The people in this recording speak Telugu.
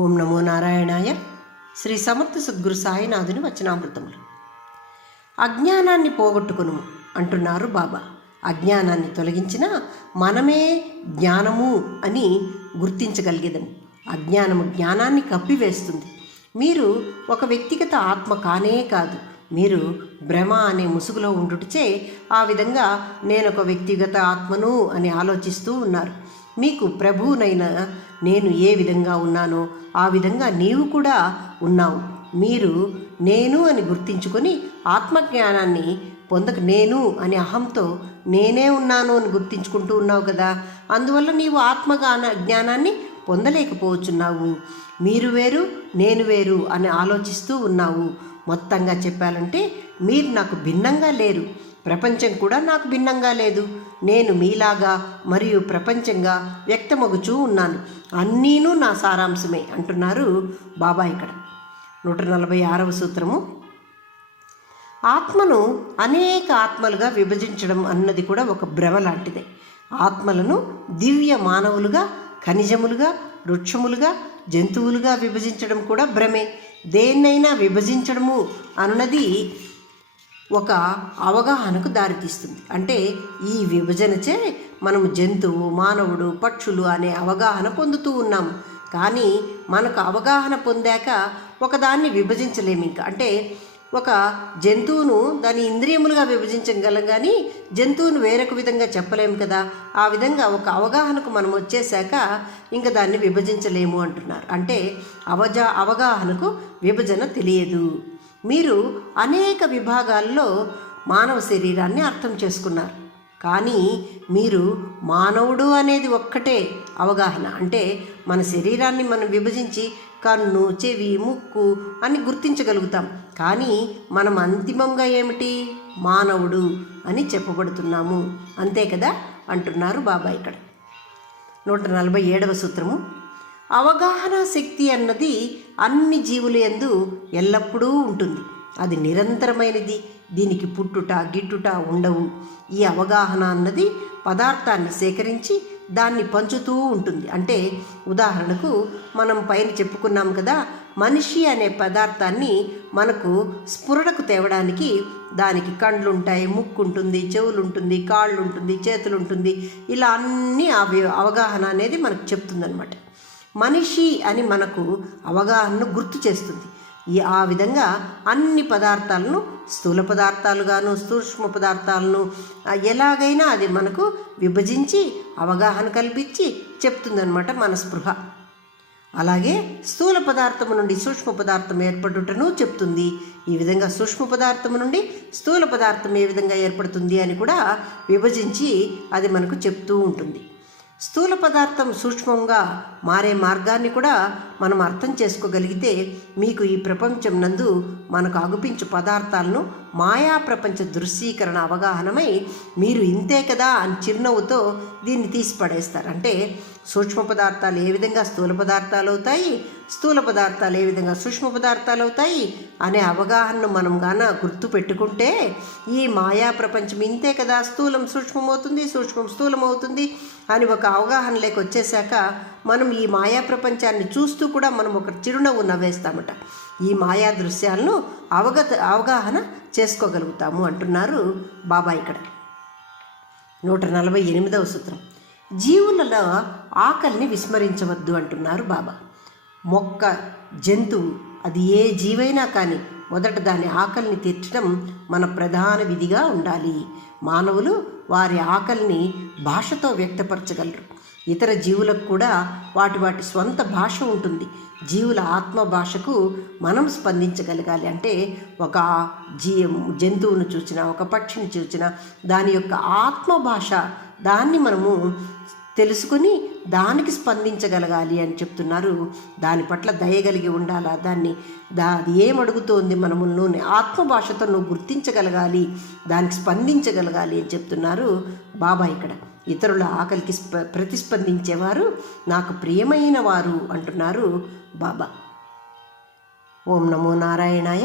ఓం నమో నారాయణాయ. శ్రీ సమర్థ సద్గురు సాయినాథుని వచనామృతములు. అజ్ఞానాన్ని పోగొట్టుకును అంటున్నారు బాబా. అజ్ఞానాన్ని తొలగించిన మనమే జ్ఞానము అని గుర్తించగలిగేదని. అజ్ఞానము జ్ఞానాన్ని కప్పివేస్తుంది. మీరు ఒక వ్యక్తిగత ఆత్మ కానే కాదు, మీరు భ్రమ అనే ముసుగులో ఉండుటచే ఆ విధంగా నేను ఒక వ్యక్తిగత ఆత్మను అని ఆలోచిస్తూ ఉన్నారు. మీకు ప్రభువునైన నేను ఏ విధంగా ఉన్నానో ఆ విధంగా నీవు కూడా ఉన్నావు. మీరు నేను అని గుర్తించుకొని ఆత్మజ్ఞానాన్ని పొందక నేను అని అహంతో నేనే ఉన్నాను అని గుర్తించుకుంటూ ఉన్నావు కదా, అందువల్ల నీవు జ్ఞానాన్ని పొందలేకపోవచ్చున్నావు. మీరు వేరు నేను వేరు అని ఆలోచిస్తూ ఉన్నావు. మొత్తంగా చెప్పాలంటే మీరు నాకు భిన్నంగా లేరు, ప్రపంచం కూడా నాకు భిన్నంగా లేదు. నేను మీలాగా మరియు ప్రపంచంగా వ్యక్తమగుచూ ఉన్నాను. అన్నీను నా సారాంశమే అంటున్నారు బాబా. ఇక్కడ 146వ సూత్రము. ఆత్మను అనేక ఆత్మలుగా విభజించడం అన్నది కూడా ఒక భ్రమ లాంటిదే. ఆత్మలను దివ్య మానవులుగా, ఖనిజములుగా, వృక్షములుగా, జంతువులుగా విభజించడం కూడా భ్రమే. దేన్నైనా విభజించడము అన్నది ఒక అవగాహనకు దారితీస్తుంది. అంటే ఈ విభజనచే మనము జంతువు, మానవుడు, పక్షులు అనే అవగాహన పొందుతూ ఉన్నాము. కానీ మనకు అవగాహన పొందాక ఒకదాన్ని విభజించలేము. ఇంకా అంటే ఒక జంతువును దాని ఇంద్రియములుగా విభజించగలం, కానీ జంతువును వేరొక విధంగా చెప్పలేము కదా. ఆ విధంగా ఒక అవగాహనకు మనం వచ్చేసాక ఇంకా దాన్ని విభజించలేము అంటున్నారు. అంటే అవగాహనకు విభజన తెలియదు. మీరు అనేక విభాగాల్లో మానవ శరీరాన్ని అర్థం చేసుకున్నారు, కానీ మీరు మానవుడు అనేది ఒక్కటే అవగాహన. అంటే మన శరీరాన్ని మనం విభజించి కన్ను, చెవి, ముక్కు అని గుర్తించగలుగుతాం, కానీ మనం అంతిమంగా ఏమిటి? మానవుడు అని చెప్పబడుతున్నాము. అంతే కదా అంటున్నారు బాబా. ఇక్కడ 147వ సూత్రము. అవగాహన శక్తి అన్నది అన్ని జీవుల యందు ఎల్లప్పుడూ ఉంటుంది. అది నిరంతరమైనది. దీనికి పుట్టుట గిట్టుట ఉండవు. ఈ అవగాహన అన్నది పదార్థాన్ని సేకరించి దాన్ని పంచుతూ ఉంటుంది. అంటే ఉదాహరణకు మనం పైన చెప్పుకున్నాం కదా, మనిషి అనే పదార్థాన్ని మనకు స్ఫురణకు తేవడానికి దానికి కండ్లు ఉంటాయి, ముక్కు ఉంటుంది, చెవులు ఉంటుంది, కాళ్ళు ఉంటుంది, చేతులు ఉంటుంది. ఇలా అన్నీ అవగాహన అనేది మనకు చెప్తుందన్నమాట. మనిషి అని మనకు అవగాహనను గుర్తు చేస్తుంది. ఆ విధంగా అన్ని పదార్థాలను స్థూల పదార్థాలుగాను, సూక్ష్మ పదార్థాలను ఎలాగైనా అది మనకు విభజించి అవగాహన కల్పించి చెప్తుందన్నమాట మన స్పృహ. అలాగే స్థూల పదార్థము నుండి సూక్ష్మ పదార్థం ఏర్పడుటను చెప్తుంది. ఈ విధంగా సూక్ష్మ పదార్థము నుండి స్థూల పదార్థం ఏ విధంగా ఏర్పడుతుంది అని కూడా విభజించి అది మనకు చెప్తూ ఉంటుంది. స్థూల పదార్థం సూక్ష్మంగా మారే మార్గాన్ని కూడా మనం అర్థం చేసుకోగలిగితే మీకు ఈ ప్రపంచం నందు మనకు అగుపించు పదార్థాలను మాయా ప్రపంచ దృశ్యీకరణ అవగాహనమై మీరు ఇంతే కదా అని చిరునవ్వుతో దీన్ని తీసి పడేస్తారు. అంటే సూక్ష్మ పదార్థాలు ఏ విధంగా స్థూల పదార్థాలు అవుతాయి, స్థూల పదార్థాలు ఏ విధంగా సూక్ష్మ పదార్థాలు అవుతాయి అనే అవగాహనను మనం గుర్తు పెట్టుకుంటే ఈ మాయా ప్రపంచం ఇంతే కదా, స్థూలం సూక్ష్మమవుతుంది, సూక్ష్మం స్థూలమవుతుంది అని ఒక అవగాహన లేక వచ్చేసాక మనం ఈ మాయా ప్రపంచాన్ని చూస్తూ కూడా మనం ఒక చిరునవ్వు నవ్వేస్తామట. ఈ మాయా దృశ్యాలను అవగాహన చేసుకోగలుగుతాము అంటున్నారు బాబా. ఇక్కడ 148వ సూత్రం. జీవులలో ఆకలిని విస్మరించవద్దు అంటున్నారు బాబా. మొక్క, జంతువు, అది ఏ జీవైనా కానీ మొదట దాని ఆకలిని తీర్చడం మన ప్రధాన విధిగా ఉండాలి. మానవులు వారి ఆకలిని భాషతో వ్యక్తపరచగలరు. ఇతర జీవులకు కూడా వాటి స్వంత భాష ఉంటుంది. జీవుల ఆత్మ భాషకు మనం స్పందించగలగాలి. అంటే ఒక జంతువును చూసినా, ఒక పక్షిని చూసినా దాని యొక్క ఆత్మ భాష దాన్ని మనము తెలుసుకొని దానికి స్పందించగలగాలి అని చెప్తున్నారు. దాని పట్ల దయగలిగి ఉండాలా, అది ఏమడుగుతోంది మనముల్లోని ఆత్మ భాషతో నువ్వు గుర్తించగలగాలి, దానికి స్పందించగలగాలి అని చెప్తున్నారు బాబా. ఇక్కడ ఇతరుల ఆకలికి ప్రతిస్పందించేవారు నాకు ప్రియమైన వారు అంటున్నారు బాబా. ఓం నమో నారాయణాయ.